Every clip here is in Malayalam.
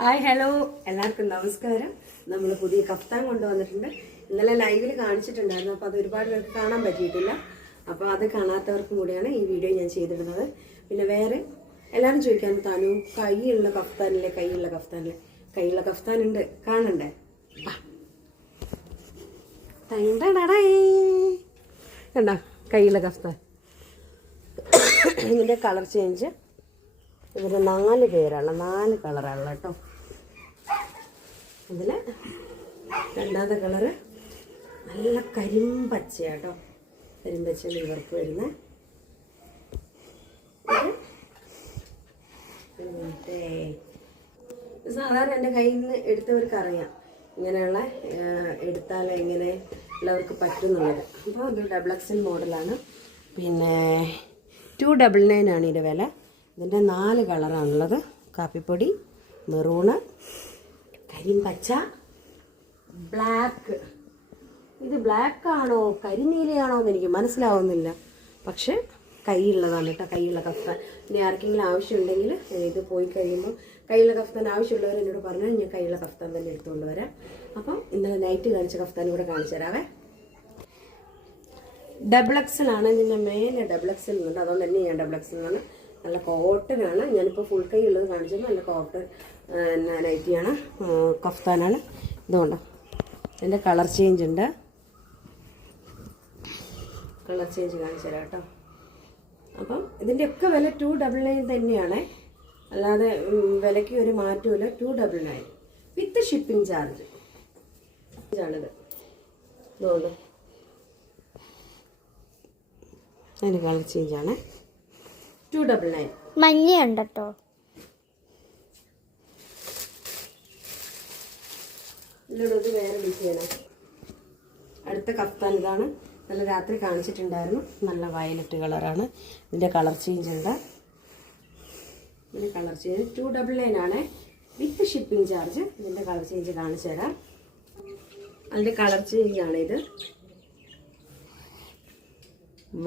ഹായ് ഹലോ എല്ലാവർക്കും നമസ്കാരം. നമ്മൾ പുതിയ കഫ്താൻ കൊണ്ടുവന്നിട്ടുണ്ട്. ഇന്നലെ ലൈവിൽ കാണിച്ചിട്ടുണ്ടായിരുന്നു, അപ്പോൾ അത് ഒരുപാട് പേർക്ക് കാണാൻ പറ്റിയിട്ടില്ല. അപ്പോൾ അത് കാണാത്തവർക്കും കൂടിയാണ് ഈ വീഡിയോ ഞാൻ ചെയ്തിടുന്നത്. പിന്നെ വേറെ എല്ലാവരും ചോദിക്കാൻ താനു കൈയുള്ള കഫ്താനില്ലേ, കൈയുള്ള കഫ്താൻ ഉണ്ട്, കാണണ്ടേ? കണ്ട കൈയുള്ള കഫ്താൻ. ഇതിൻ്റെ കളർ ചേഞ്ച് ഇവർ 4 പേരാണ്, 4 കളറാണ് കേട്ടോ. ഇതിൽ രണ്ടാമത്തെ കളറ് നല്ല കരിമ്പച്ചയാട്ടോ, കരിമ്പച്ചയിൽ ഇവർക്ക് വരുന്നത്. സാധാരണ എൻ്റെ കയ്യിൽ നിന്ന് എടുത്തവർക്ക് അറിയാം ഇങ്ങനെയുള്ള എടുത്താൽ എങ്ങനെ ഉള്ളവർക്ക് പറ്റുന്നുള്ളത്. അപ്പോൾ ഇത് XXL മോഡലാണ്. പിന്നെ 299 ആണ് ഇതിൻ്റെ വില. ഇതിൻ്റെ 4 കളറാണുള്ളത്: കാപ്പിപ്പൊടി, മെറൂണ്, കരിമ്പച്ച, ബ്ലാക്ക്. ഇത് ബ്ലാക്ക് ആണോ കരിനീലയാണോ എന്ന് എനിക്ക് മനസ്സിലാവുന്നില്ല, പക്ഷേ കൈയുള്ളതാണ് കേട്ടോ, കൈയുള്ള കഫ്താൻ. ഇനി ആർക്കെങ്കിലും ആവശ്യമുണ്ടെങ്കിൽ ഇത് പോയി കഴിയുമ്പോൾ കൈയുള്ള കഫ്താൻ ആവശ്യമുള്ളവർ എന്നോട് പറഞ്ഞാൽ ഞാൻ കൈയുള്ള കഫ്താൻ തന്നെ എടുത്തുകൊണ്ട് വരാം. അപ്പം ഇന്നലെ നൈറ്റ് കാണിച്ച കഫ്താൻ കൂടെ കാണിച്ചു തരാവേ. XXL ആണ്. ഇതിൻ്റെ മേലെ XXL ഉണ്ട്, അതുകൊണ്ട് തന്നെ ഞാൻ XXL ആണ്. നല്ല കോട്ടനാണ്. ഞാനിപ്പോൾ ഫുൾ കൈ ഉള്ളത് കാണിച്ചത് നല്ല കോട്ടൺ നൈറ്റിയാണ്, കഫ്താനാണ്. ഇതുകൊണ്ട് എൻ്റെ കളർ ചേഞ്ച് ഉണ്ട്, കളർ ചേഞ്ച് കാണിച്ചു തരാം കേട്ടോ. അപ്പം ഇതിൻ്റെയൊക്കെ വില 299 തന്നെയാണ്, അല്ലാതെ വിലയ്ക്ക് ഒരു മാറ്റമില്ല. 299 വിത്ത് ഷിപ്പിംഗ് ചാർജ് ആണിത്. ഇതുകൊണ്ട് അതിൻ്റെ കളർ ചേഞ്ചാണ് 299. മഞ്ഞയുണ്ട് കേട്ടോ. ഇതിലൂടെ വേറെ ഡിസൈനാണ്. അടുത്ത കഫ്താൻ ഇതാണ്. നല്ല രാത്രി കാണിച്ചിട്ടുണ്ടായിരുന്നു, നല്ല വയലറ്റ് കളറാണ്. ഇതിൻ്റെ കളർ ചേഞ്ച് ഉണ്ട്. ഇതിൻ്റെ കളർ ചേഞ്ച് 299 ആണ് വിത്ത് ഷിപ്പിംഗ് ചാർജ്. ഇതിൻ്റെ കളർ ചേഞ്ച് കാണിച്ചു തരാം. അതിൻ്റെ കളർ ചേഞ്ചാണ് ഇത്.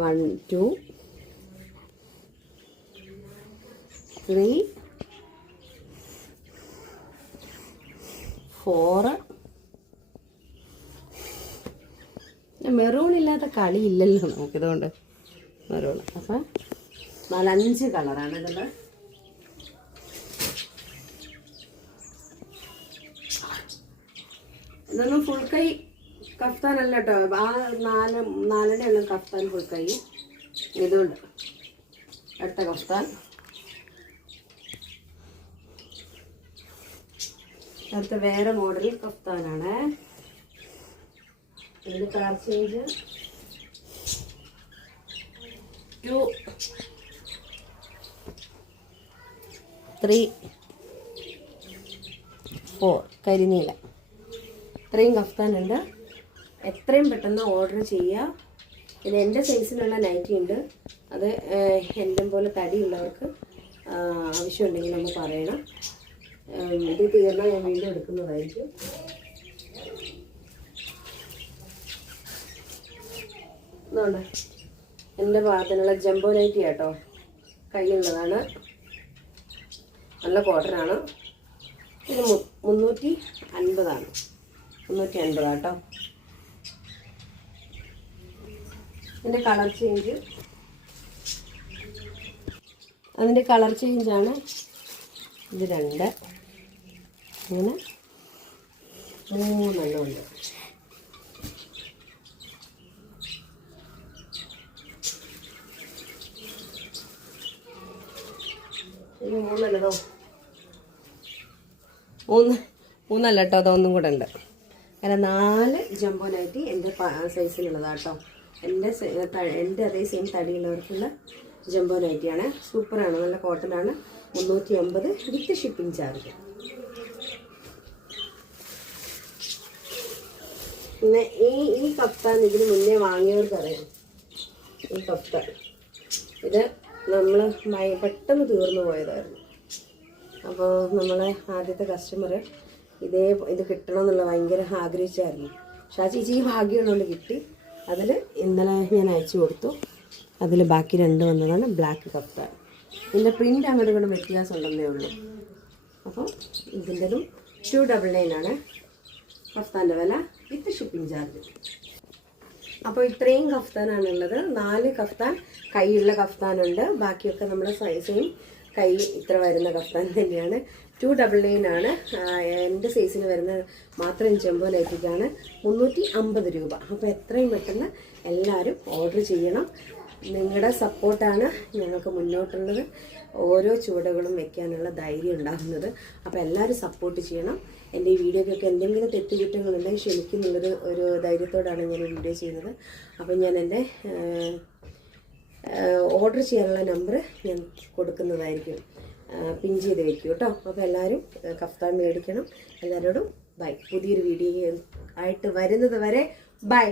1 2 3 4. മെറൂൺ ഇല്ലാത്ത കളിയില്ലല്ലോ നമുക്കിതുകൊണ്ട്. മെറൂൺ അപ്പം 4-5 കളറാണ് ഇതുള്ളത്. ഇതൊന്നും ഫുൾ കൈ കഫ്താനല്ല കേട്ടോ. ആ 4 എണ്ണം കഫ്താൻ ഫുൾ കൈ. ഇതുകൊണ്ട് അടുത്ത കഫ്താൻ. അടുത്ത വേറെ മോഡൽ കഫ്താനാണ്. ഇതിൻ്റെ കളർ ചേഞ്ച് 2 3 4 കരിനീല. ഇത്രയും കഫ്താനുണ്ട്. എത്രയും പെട്ടെന്ന് ഓർഡർ ചെയ്യുക. ഇത് എൻ്റെ സൈസിലുള്ള നൈറ്റി ഉണ്ട്. അത് എൻ്റെ പോലെ തടിയുള്ളവർക്ക് ആവശ്യമുണ്ടെങ്കിൽ നമ്മൾ പറയണം. ഇത് തീർന്നാൽ ഞാൻ വീണ്ടും എടുക്കുന്നതായിരിക്കും. ഇതുകൊണ്ട് എൻ്റെ ഭാഗത്തിനുള്ള ജംബോ നൈറ്റി കേട്ടോ, കൈയുള്ളതാണ്, നല്ല കോട്ടനാണ്. ഇത് 350 കേട്ടോ. ഇതിൻ്റെ കളർ ചേഞ്ച്, അതിൻ്റെ കളർ ചേഞ്ചാണ് ഇത്. 2 ഇങ്ങനെ 3 എണ്ണം ഉണ്ട്. ഇത് 3 അല്ലതോ, 3 കേട്ടോ. അതൊന്നും കൂടെ ഉണ്ട്. അങ്ങനെ 4 ജംബോ നൈറ്റി എൻ്റെ സൈസിലുള്ളതാട്ടോ. എൻ്റെ അതേ സെയിം തടിയുള്ളവർക്കുള്ള ജംബോ നൈറ്റിയാണ്. സൂപ്പറാണ്, നല്ല കോട്ടനാണ്. 350 വിത്ത് ഷിപ്പിംഗ് ചാർജ്. പിന്നെ ഈ കഫ്താൻ ഇതിന് മുന്നേ വാങ്ങിയവർക്കറിയാം. ഈ കഫ്താൻ ഇത് നമ്മൾ പെട്ടെന്ന് തീർന്നു പോയതായിരുന്നു. അപ്പോൾ നമ്മളെ ആദ്യത്തെ കസ്റ്റമർ ഇത് കിട്ടണമെന്നുള്ള ഭയങ്കര ആഗ്രഹിച്ചായിരുന്നു. പക്ഷേ ആ ചേച്ചി ഈ ഭാഗ്യമുള്ളതുകൊണ്ട് കിട്ടി. അതിൽ ഇന്നലെ ഞാൻ അയച്ചു കൊടുത്തു. അതിൽ ബാക്കി 2 വന്നതാണ് ബ്ലാക്ക് കഫ്താൻ. ഇതിൻ്റെ പ്രിൻ്റ് അങ്ങോട്ട് ഇങ്ങോട്ട് വ്യത്യാസം ഉണ്ടെന്നേ ഉള്ളൂ. അപ്പോൾ ഇതിൻ്റെതും 299 ആണ് കഫ്താൻ്റെ വില വിത്ത് ഷിപ്പിംഗ് ചാർജ്. അപ്പോൾ ഇത്രയും കഫ്താനാണുള്ളത്. 4 കഫ്താൻ കൈയുള്ള കഫ്താനുണ്ട്, ബാക്കിയൊക്കെ നമ്മുടെ സൈസും കൈ ഇത്ര വരുന്ന കഫ്താൻ തന്നെയാണ്. 299 ആണ്. എൻ്റെ സൈസിന് വരുന്ന മാത്രം ജംബോ നൈറ്റിക്കാണ് 350 രൂപ. അപ്പോൾ എത്രയും പെട്ടെന്ന് എല്ലാവരും ഓർഡർ ചെയ്യണം. നിങ്ങളുടെ സപ്പോർട്ടാണ് ഞങ്ങൾക്ക് മുന്നോട്ടുള്ളത്, ഓരോ ചുവടുകളും വെക്കാനുള്ള ധൈര്യം ഉണ്ടാകുന്നത്. അപ്പോൾ എല്ലാവരും സപ്പോർട്ട് ചെയ്യണം. എൻ്റെ ഈ വീഡിയോയ്ക്കൊക്കെ എന്തെങ്കിലും തെറ്റുകുറ്റങ്ങളുണ്ടെങ്കിൽ ക്ഷമിക്കുന്നുള്ളത് ഒരു ധൈര്യത്തോടാണ് ഞാൻ ഈ വീഡിയോ ചെയ്യുന്നത്. അപ്പോൾ ഞാൻ എൻ്റെ ഓർഡർ ചെയ്യാനുള്ള നമ്പർ ഞാൻ കൊടുക്കുന്നതായിരിക്കും, പിൻ ചെയ്ത് വെക്കും കേട്ടോ. അപ്പോൾ എല്ലാവരും കഫ്താൻ മേടിക്കണം. എല്ലാവരോടും ബൈ. പുതിയൊരു വീഡിയോ ആയിട്ട് വരുന്നത് വരെ ബൈ.